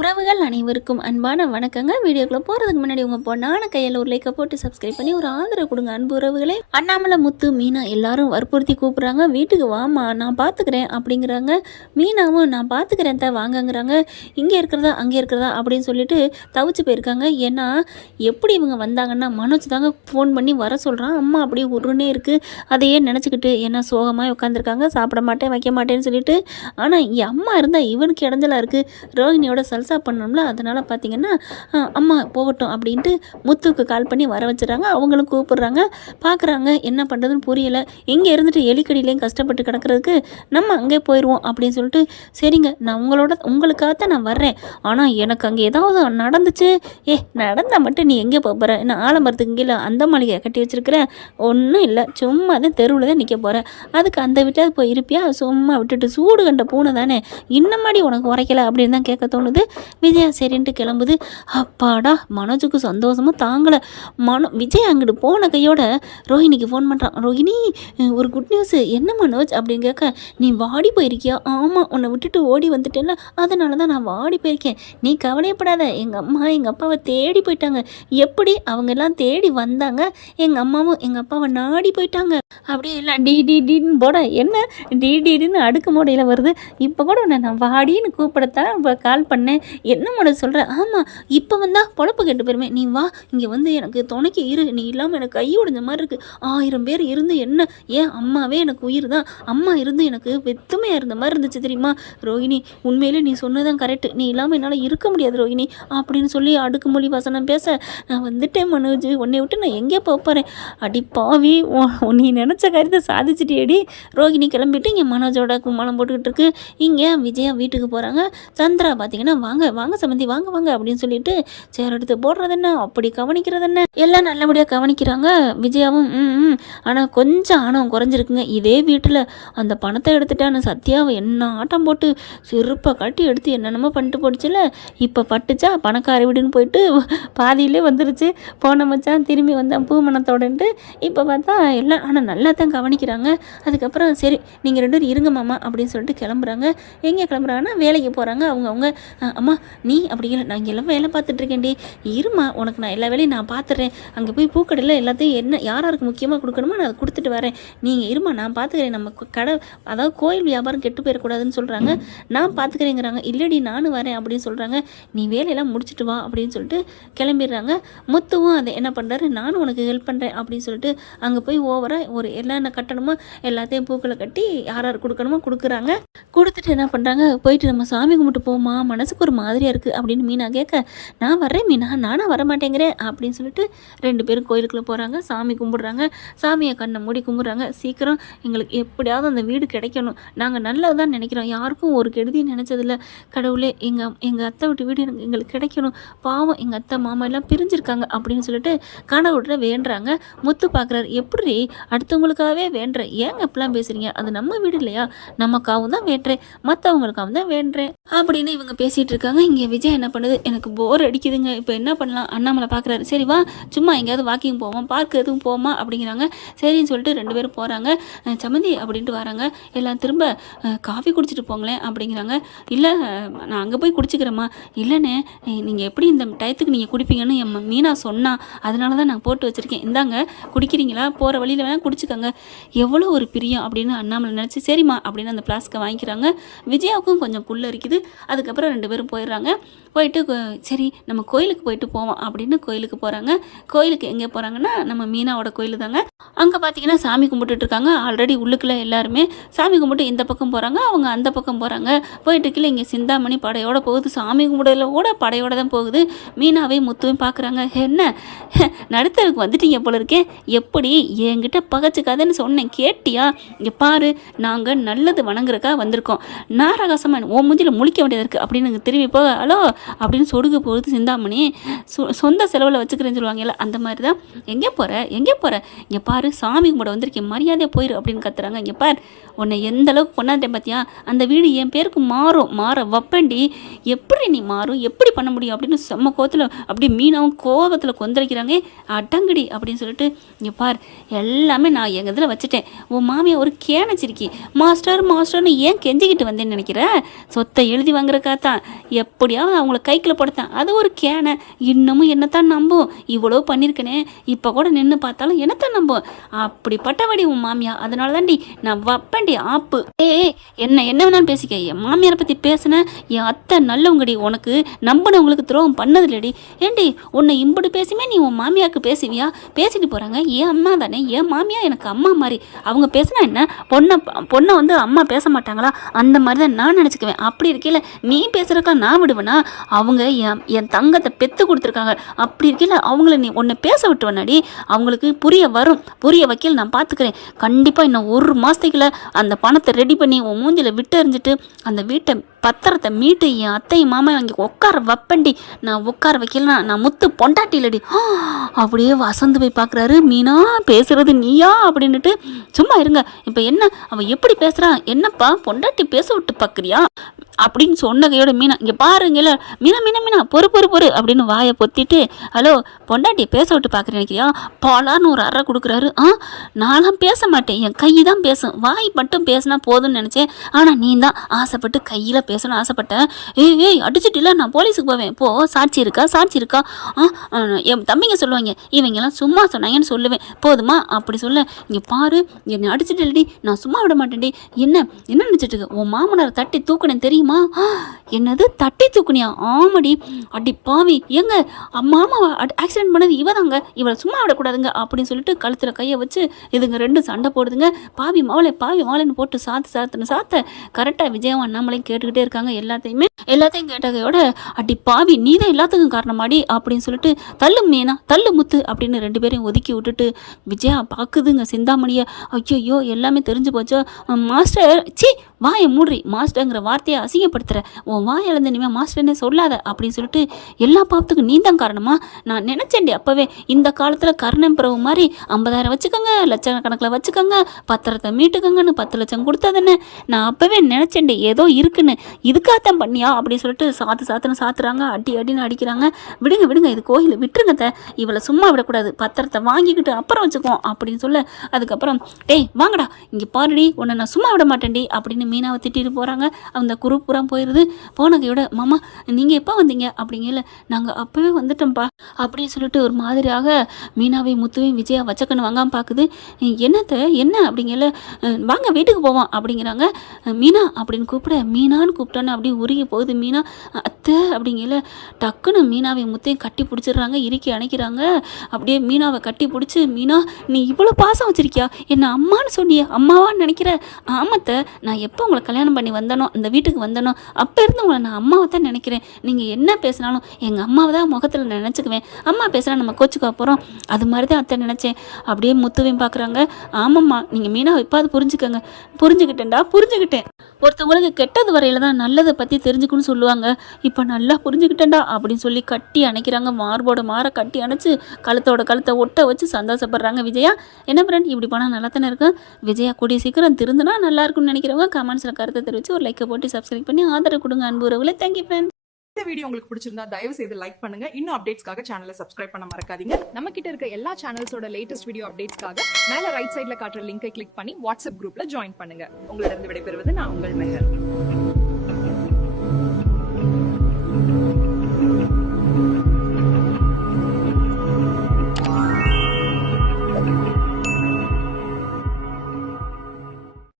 உறவுகள் அனைவருக்கும் அன்பான வணக்கங்க. வீடியோக்குள்ள போகிறதுக்கு முன்னாடி உங்கள் பொண்ணான கையில் ஒரு லைக்கை போட்டு சப்ஸ்கிரைப் பண்ணி ஒரு ஆதரவு கொடுங்க. அன்பு உறவுகளே, அண்ணாமலை, முத்து, மீனா எல்லாரும் வற்புறுத்தி கூப்பிட்றாங்க. வீட்டுக்கு வாமா, நான் பார்த்துக்கிறேன் அப்படிங்கிறாங்க. மீனாவும் நான் பார்த்துக்கிறேன் தான் வாங்கங்கிறாங்க. இங்கே இருக்கிறதா அங்கே இருக்கிறதா அப்படின்னு சொல்லிட்டு தவிச்சு போயிருக்காங்க. ஏன்னா எப்படி இவங்க வந்தாங்கன்னா மனோஜ் தாங்க ஃபோன் பண்ணி வர சொல்கிறான். அம்மா அப்படியே உருன்னே இருக்குது. அதையே நினச்சிக்கிட்டு ஏன்னா சோகமாக உட்காந்துருக்காங்க. சாப்பிட மாட்டேன் வைக்க மாட்டேன்னு சொல்லிட்டு. ஆனால் இங்கே அம்மா இருந்தால் இவனுக்கு இடைஞ்சலாக இருக்குது. ரோஹிணியோட சல்சா பண்ணணும்ல, அதனால் பார்த்தீங்கன்னா அம்மா போகட்டும் அப்படின்ட்டு முத்துக்கு கால் பண்ணி வர வச்சுறாங்க. அவங்களும் கூப்பிட்றாங்க. பார்க்குறாங்க, என்ன பண்ணுறதுன்னு புரியலை. இங்கே இருந்துட்டு எலிக்கடியிலையும் கஷ்டப்பட்டு கிடக்கிறதுக்கு நம்ம அங்கே போயிடுவோம் அப்படின்னு சொல்லிட்டு, சரிங்க நான் உங்களுக்காகத்தான் நான் வர்றேன், ஆனால் எனக்கு அங்கே ஏதாவது நடந்துச்சு, நடந்தால் மட்டும் நீ எங்கே போகிற, நான் ஆலமரத்துக்கு கீழே அந்த மாளிகையை கட்டி வச்சுருக்கிறேன், ஒன்றும் இல்லை, சும்மா தான் தெருவில் தான் நிற்க போகிறேன், அதுக்கு அந்த வீட்டில் போய் இருப்பியா, சும்மா விட்டுட்டு சூடு கண்ட பூனை தானே, இன்னமாடி உனக்கு உரைக்கலை அப்படின்னு தான் கேட்க தோணுது. விஜயா சரின்ட்டு கிளம்புது. அப்பாடா, மனோஜுக்கு சந்தோஷமாக தாங்கலை. விஜய் அங்கிட்டு போன கையோட ரோஹிணிக்கு ஃபோன் பண்ணுறான். ரோஹிணி, ஒரு குட் நியூஸ். என்ன மனோஜ் அப்படின்னு கேட்க, நீ வாடி போயிருக்கியா? ஆமாம், உன்னை விட்டுட்டு ஓடி வந்துட்டேன்ல, அதனால தான் நான் வாடி போயிருக்கேன். நீ கவலையப்படாத, எங்கள் அம்மா எங்கள் அப்பாவை தேடி போயிட்டாங்க. எப்படி அவங்க எல்லாம் தேடி வந்தாங்க, எங்கள் அம்மாவும் எங்கள் அப்பாவை நாடி போயிட்டாங்க. அப்படியே எல்லாம் டி டி டின்னு போட, என்ன டி டின்னு அடுக்கு மோடையில் வருது. இப்போ கூட உன்னை நான் வாடின்னு கூப்பிடத்தான் இப்போ கால் பண்ணேன். என்ன மனோஜ் சொல்கிறேன்? ஆமாம், இப்போ வந்தால் பொழப்பு கெட்டு போயிருமே, நீ வா, இங்கே வந்து எனக்கு துணைக்கு இரு, நீ இல்லாமல் எனக்கு கை உடைஞ்ச மாதிரி இருக்குது. 1000 பேர் இருந்து என்ன, ஏன் அம்மாவே எனக்கு உயிர் தான், அம்மா இருந்து எனக்கு வெத்துமையாக இருந்த மாதிரி இருந்துச்சு தெரியுமா? ரோஹிணி, உண்மையிலே நீ சொன்னதான் கரெக்டு, நீ இல்லாமல் என்னால் இருக்க முடியாது ரோஹிணி அப்படின்னு சொல்லி அடுக்குமொழி வசனம் பேச, நான் வந்துட்டேன் மனோஜ், உன்னை விட்டு நான் எங்கே போகிறேன், அடி பாவி, நீ நினச்ச காரியத்தை சாதிச்சிட்டியடி. ரோஹிணி கிளம்பிட்டு இங்கே மனோஜோட கும்மாளம் போட்டுக்கிட்டு இருக்கு. இங்கே விஜயா வீட்டுக்கு போகிறாங்க. சந்திரா பார்த்தீங்கன்னா, வாங்க வாங்க சம்மந்தி, வாங்க வாங்க அப்படின்னு சொல்லிட்டு சேர் எடுத்து போடுறது என்ன, அப்படி கவனிக்கிறது என்ன, எல்லாம் நல்லபடியாக கவனிக்கிறாங்க. விஜயாவும் ஆனால் கொஞ்சம் ஆணவம் குறைஞ்சிருக்குங்க. இதே வீட்டில் அந்த பணத்தை எடுத்துட்டான்னு சத்யாவை என்ன ஆட்டம் போட்டு செருப்பை காட்டி எடுத்து என்னென்னமோ பண்ணிட்டு போடுச்சுல, இப்போ பட்டுச்சா பணக்கார வீடுன்னு போயிட்டு பாதியிலே வந்துருச்சு. போன மச்சான் திரும்பி வந்தான் பூமணத்தோடன்ட்டு. இப்போ பார்த்தா எல்லாம் ஆனால் நல்லா தான் கவனிக்கிறாங்க. அதுக்கப்புறம் சரி நீங்கள் 2 பேரும் இருங்க மாமா அப்படின்னு சொல்லிட்டு கிளம்புறாங்க. எங்கே கிளம்புறாங்கன்னா வேலைக்கு போகிறாங்க. அவங்க அம்மா நீ அப்படி இல்லை, நான் இங்கே எல்லாம் வேலை பார்த்துட்ருக்கேன்டி, இருமா உனக்கு நான் எல்லா வேலையும் நான் பார்த்துட்றேன், அங்கே போய் பூக்கடையில் எல்லாத்தையும் என்ன யாராருக்கு முக்கியமாக கொடுக்கணுமோ நான் அதை கொடுத்துட்டு வரேன், நீங்கள் இருமா நான் பார்த்துக்கிறேன், நம்ம கடை அதாவது கோயில் வியாபாரம் கெட்டு போயிடக்கூடாதுன்னு சொல்கிறாங்க. நான் பார்த்துக்கிறேங்கிறாங்க. இல்லடி நானும் வரேன் அப்படின்னு சொல்கிறாங்க. நீ வேலையெல்லாம் முடிச்சுட்டு வா அப்படின்னு சொல்லிட்டு கிளம்பிடுறாங்க. முத்துவும் அதை என்ன பண்ணுறாரு, நானும் உனக்கு ஹெல்ப் பண்ணுறேன் அப்படின்னு சொல்லிட்டு அங்கே போய் ஓவராக ஒரு என்ன கட்டணுமோ எல்லாத்தையும் பூக்களை கட்டி யார் கொடுக்கணுமோ கொடுக்குறாங்க. கொடுத்துட்டு என்ன பண்ணுறாங்க, போயிட்டு நம்ம சாமி கும்பிட்டு போமா, மனசுக்கு ஒரு மாதிரியாக இருக்குது அப்படின்னு மீனா கேட்க, நான் வர்றேன் மீனா, நானும் வரமாட்டேங்கிறேன் அப்படின்னு சொல்லிட்டு 2 பேரும் கோயிலுக்குள்ளே போகிறாங்க. சாமி கும்பிட்றாங்க. சாமியை கண்ணை மூடி கும்பிட்றாங்க. சீக்கிரம் எங்களுக்கு எப்படியாவது அந்த வீடு கிடைக்கணும், நாங்கள் நல்லது தான் நினைக்கிறோம், யாருக்கும் ஒரு கெடுதியும் நினச்சதில்ல, கடவுளே எங்கள் அத்தை விட்டு வீடு எங்களுக்கு கிடைக்கணும், பாவம் எங்கள் அத்தை மாமா எல்லாம் பிரிஞ்சிருக்காங்க அப்படின்னு சொல்லிட்டு கனவுட வேண்டுறாங்க. முத்து பார்க்குறாரு, எப்படி அடுத்தவங்களுக்காகவே வேண்டுற, ஏங்க இப்படிலாம் பேசுகிறீங்க, அது நம்ம வீடு இல்லையா, நமக்காகவும் தான் வேண்டுறேன், மற்றவங்களுக்காகவும் தான் வேண்டுறேன் அப்படின்னு இவங்க பேசிகிட்டு இருக்காங்க. இங்கே விஜய் என்ன பண்ணுது, எனக்கு போர் அடிக்குதுங்க, இப்போ என்ன பண்ணலாம், அண்ணாமலை பார்க்குறாரு. சரி வா சும்மா எங்கேயாவது வாக்கிங் போவோம், பார்க்கு எதுவும் போமா அப்படிங்கிறாங்க. சரின்னு சொல்லிட்டு 2 பேரும் போகிறாங்க. சம்மந்தி அப்படின்ட்டு வராங்க. எல்லாம் திரும்ப காஃபி குடிச்சிட்டு போங்களேன் அப்படிங்கிறாங்க. இல்லை நான் அங்கே போய் குடிச்சிக்கிறேம்மா. இல்லைண்ணே, நீங்கள் எப்படி இந்த டயத்துக்கு நீங்கள் குடிப்பீங்கன்னு என் மீனா சொன்னா, அதனால தான் நான் போட்டு வச்சுருக்கேன், இந்தாங்க குடிக்கிறீங்களா, போகிற வழியில் வேணால் குடிச்சிக்கோங்க. எவ்வளோ ஒரு பிரியம் அப்படின்னு அண்ணாமலை நினச்சி சரிம்மா அப்படின்னு அந்த பிளாஸ்கை வாங்கிக்கிறாங்க. விஜயாவுக்கும் கொஞ்சம் புல் அரிக்குது. அதுக்கப்புறம் 2 பேரும் போயிடுறாங்க. போயிட்டு சரி நம்ம கோயிலுக்கு போயிட்டு போவோம் அப்படின்னு கோயிலுக்கு போகிறாங்க. கோயிலுக்கு எங்கே போகிறாங்கன்னா நம்ம மீனாவோட கோயில் தாங்க. அங்கே பார்த்தீங்கன்னா சாமி கும்பிட்டுட்டு இருக்காங்க. ஆல்ரெடி உள்ளுக்குள்ளே எல்லாருமே சாமி கும்பிட்டு இந்த பக்கம் போகிறாங்க, அவங்க அந்த பக்கம் போகிறாங்க. போயிட்டு இருக்கல இங்கே சிந்தாமணி படையோட போகுது, சாமி கும்பிடல கூட படையோட தான் போகுது. மீனாவையும் முத்துவையும் பார்க்குறாங்க. என்ன நடுத்தருக்கு வந்துட்டீங்க போல இருக்கேன், எப்படி என்கிட்ட பகச்சுக்காதுன்னு சொன்னேன் கேட்டியா, இங்கே பாரு நாங்கள் நல்லது வணங்குறக்கா வந்திருக்கோம், நாரகாசமாக ஓ மூஞ்சியில் முழிக்க வேண்டியது இருக்குது அப்படின்னு திரும்பி போக, ஹலோ அப்படின்னு சொடுக்க போகுது சிந்தாமணி. சொந்த செலவில் வச்சுக்கிறேன்னு சொல்லுவாங்கல்ல, அந்த மாதிரி தான். எங்கே போகிற இங்கே பாரு சாமி கும்பிட வந்திருக்கேன், மரியாதையாக போயிரு அப்படின்னு கத்துறாங்க. இங்கே பார் உன்னை எந்த அளவுக்கு கொண்டாந்தேன் பார்த்தியா, அந்த வீடு என் பேருக்கு மாற வப்பண்டி, எப்படி நீ மாறும், எப்படி பண்ண முடியும் அப்படின்னு செம்ம கோவத்தில் அப்படி மீனாவும் கோபத்தில் கொந்தளிக்கிறாங்க. அடங்கடி அப்படின்னு சொல்லிட்டு, இங்கே பார் எல்லாமே நான் எங்கள் இதில் வச்சுட்டேன், உன் மாமியை ஒரு கேனச்சிருக்கி, மாஸ்டர்னு ஏன் கெஞ்சிக்கிட்டு வந்தேன்னு நினைக்கிற, சொத்தை எழுதி வாங்குறக்கா தான், எப்படியாவது அவங்க அவங்கள கைக்குள்ள போடுத்தேன், அது ஒரு கேனை. இன்னமும் என்னத்தான் நம்பும், இவ்வளோ பண்ணியிருக்கனே, இப்போ கூட நின்று பார்த்தாலும் என்னத்தான் நம்பும். அப்படிப்பட்டவடி உன் மாமியா, அதனால தான்டி நான் வப்பேன்டி ஆப்பு. என்ன வேணாலும் பேசிக்க, என் மாமியாரை பற்றி பேசினேன், என் அத்தை நல்லவங்கடி, உனக்கு நம்பினவங்களுக்கு துரோகம் பண்ணதில்லடி. ஏண்டி உன்னை இம்புடு பேசியுமே நீ உன் மாமியாருக்கு பேசுவியா? பேசிட்டு போகிறாங்க, என் அம்மா தானே, என் மாமியா எனக்கு அம்மா மாதிரி, அவங்க பேசினா என்ன, பொண்ணை வந்து அம்மா பேச மாட்டாங்களா? அந்த மாதிரி தான் நான் நினச்சிக்குவேன். அப்படி இருக்கையில் நீ பேசுகிறக்கா நான் விடுவேனா? அவங்க என் தங்கத்தை பெற்று கொடுத்துருக்காங்க. அப்படி இருக்கையில் அவங்கள நீ உன்னை பேச விட்டுவனாடி, அவங்களுக்கு புரிய வைக்கல நான் பார்த்துக்கிறேன். கண்டிப்பாக இன்னும் 1 மாதத்துக்குள்ள அந்த பணத்தை ரெடி பண்ணி உன் மூஞ்சில் விட்டு எறிஞ்சிட்டு அந்த வீட்டை பத்திரத்தை மீட்டு என் அத்தையும் மாமா அங்கே உட்கார வைப்பண்டி. நான் உட்கார வைக்கலனா நான் முத்து பொண்டாட்டிலடி. அப்படியே வசந்து போய் பார்க்குறாரு, மீனா பேசுறது நீயா அப்படின்னுட்டு. சும்மா இருங்க, இப்போ என்ன அவன் எப்படி பேசுகிறான், என்னப்பா பொண்டாட்டி பேச விட்டு பார்க்குறியா அப்படின்னு சொன்ன கையோட மீனா இங்கே பாருங்கல்ல, மீனா பொறு அப்படின்னு வாயை பொத்திட்டு, ஹலோ பொண்டாட்டியை பேச விட்டு பார்க்குறேன் நினைக்கிறியா? பாலான்னு ஒரு அறை கொடுக்குறாரு. நான்லாம் பேச மாட்டேன், என் கை தான் பேசும், வாய் மட்டும் பேசினா போதும்னு நினச்சேன். ஆனால் நீ தான் ஆசைப்பட்டு கையில் பேசணும்னு ஆசைப்பட்டேன். ஏய் அடிச்சுட்டில்ல, நான் போலீஸுக்கு போவேன், போ, சாட்சி இருக்கா? என் தம்பிங்க சொல்லுவாங்க, இவங்கெல்லாம் சும்மா சொன்னாங்கன்னு சொல்லுவேன், போதுமா? அப்படி சொல்ல, இங்கே பாரு என்னை அடிச்சுட்டு இல்லடி, நான் சும்மா விட மாட்டேன்டி. என்ன நினச்சிட்டு இருக்க? உன் மாமனாரை தட்டி தூக்குனேன் தெரியுமா? என்னது தட்டி தூக்குனியா? ஆமாடி. அடி பாவி, எங்க மாமா ஆக்சிடென்ட் பண்ணது இவதாங்க, இவளை சும்மா விடக்கூடாதுங்க அப்படின்னு சொல்லிட்டு கழுத்தில் கையை வச்சு இதுங்க 2 சண்டை போடுதுங்க. பாவி மாவளைன்னு போட்டு சாத்த கரெக்டாக விஜயம் அண்ணாமலையும் கேட்டுக்கிட்டே இருக்காங்க. எல்லாத்தையும் கேட்டகையோட, அடி பாவி நீ தான் எல்லாத்துக்கும் காரணமாடி அப்படின்னு சொல்லிட்டு, தள்ளு மீனா தள்ளு முத்து அப்படின்னு 2 பேரையும் ஒதுக்கி விட்டுட்டு விஜயா பார்க்குதுங்க சிந்தாமணியை. ஐயோ எல்லாமே தெரிஞ்சு போச்சோ. மாஸ்டர், சி வாயை மூடுறி, மாஸ்டருங்கிற வார்த்தையை அசிங்கப்படுத்துகிற, உன் வாயிலிருந்து இனிமேல் மாஸ்டர்னே சொல்லாத அப்படின்னு சொல்லிட்டு, எல்லா பாவத்துக்கும் நீ தான் காரணமா? நான் நினச்சேன்டி அப்போவே, இந்த காலத்தில் கர்ணன் பிரபு மாதிரி 50,000 வச்சுக்கோங்க, லட்சக்கணக்கில் வச்சுக்கோங்க, பத்திரத்தை மீட்டுக்கோங்கன்னு 10 லட்சம் கொடுத்ததுன்னு நான் அப்போவே நினச்சேன்டி ஏதோ இருக்குன்னு. இதுக்காகத்தான் பண்ணியா அப்படின்னு சொல்லிட்டு சாத்துறாங்க, அடின்னு அடிக்கிறாங்க. விடுங்க இது கோயில், விட்டுருங்க, இவளை சும்மா விடக்கூடாது, பத்திரத்தை வாங்கிக்கிட்டு அப்புறம் வச்சுக்குவோம் அப்படின்னு சொல்ல, அதுக்கப்புறம் டேய் வாங்கடா இங்கே பாருடி, உன்னை நான் சும்மா விட மாட்டேன்டி அப்படின்னு மீனாவை திட்டிட்டு போகிறாங்க. அந்த குரூப்புறம் போயிடுது. போனகையோட, மாமா நீங்கள் எப்போ வந்தீங்க அப்படிங்கல, நாங்கள் அப்போவே வந்துட்டோம்ப்பா அப்படின்னு சொல்லிட்டு ஒரு மாதிரியாக மீனாவை முத்துவையும் விஜயா வச்சக்கன்னு வாங்காமல் பார்க்குது. என்ன அப்படிங்கல, வாங்க வீட்டுக்கு போவோம் அப்படிங்கிறாங்க. மீனா அப்படின்னு கூப்பிட, மீனான்னு கூப்பிட்டோன்னு அப்படியே உருகி போகுது மீனா. அத்தை அப்படிங்கல, டக்குன்னு மீனாவை முத்தையும் கட்டி பிடிச்சிடுறாங்க, இறுக்கி அணைக்கிறாங்க. அப்படியே மீனாவை கட்டி பிடிச்சி, மீனா நீ இவ்வளோ பாசம் வச்சிருக்கியா, என்ன அம்மான்னு சொன்னிய, அம்மாவான்னு நினைக்கிற? ஆமத்தை, நான் எப்போ உங்களை கல்யாணம் பண்ணி வந்தனோ, அந்த வீட்டுக்கு வந்தனோ, அப்போ இருந்து உங்களை நான் அம்மாவை தான் நினைக்கிறேன். நீங்கள் என்ன பேசினாலும் எங்கள் அம்மாவை தான் முகத்தில் நினச்சிக்குவேன். அம்மா பேசுனா நம்ம கோச்சுக்க போகிறோம், அது மாதிரி தான் அத்தை நினச்சேன். அப்படியே முத்துவையும் பார்க்குறாங்க. ஆமாம்மா, நீங்கள் மீனாவை இப்போ அது புரிஞ்சுக்கிட்டேன். ஒருத்தவங்களுக்கு கெட்டது வரையில் தான் நல்லதை பற்றி தெரிஞ்சுக்கணும்னு சொல்லுவாங்க. இப்போ நல்லா புரிஞ்சுக்கிட்டேன்டா அப்படின்னு சொல்லி கட்டி அணைக்கிறாங்க. மார்போட மாற கட்டி அணைச்சு கழுத்தை ஒட்ட வச்சு சந்தோஷப்படுறாங்க. விஜயா, என்ன ஃப்ரெண்ட் இப்படி போனால் நல்லா தானே இருக்கும்? விஜயா கூடிய சீக்கிரம் திருந்தினா நல்லா இருக்கும்னு நினைக்கிறவங்க கமெண்ட்ஸில் கருத்தை தெரிவித்து ஒரு லைக்கை போட்டு சப்ஸ்கிரைப் பண்ணி ஆதரவு கொடுங்க அன்பு உறவுகளே. Thank you friend. இந்த வீடியோ உங்களுக்கு பிடிச்சிருந்தா தயவு செய்து லைக் பண்ணுங்க. இன்னும் அப்டேட்ஸ்க்காக சேனலை சப்ஸ்கிரைப் பண்ண மறக்காதீங்க. நம்ம கிட்ட இருக்க எல்லா சேனல்ஸோட லேட்டஸ்ட் வீடியோ அப்டேட்ஸ்க்காக மேல ரைட் சைடுல காட்டுற லிங்கை கிளிக் பண்ணி வாட்ஸ்அப் குரூப்ல ஜாயின் பண்ணுங்க. உங்களிடம் விடைபெறுவது நான் உங்கள் மெஹர்.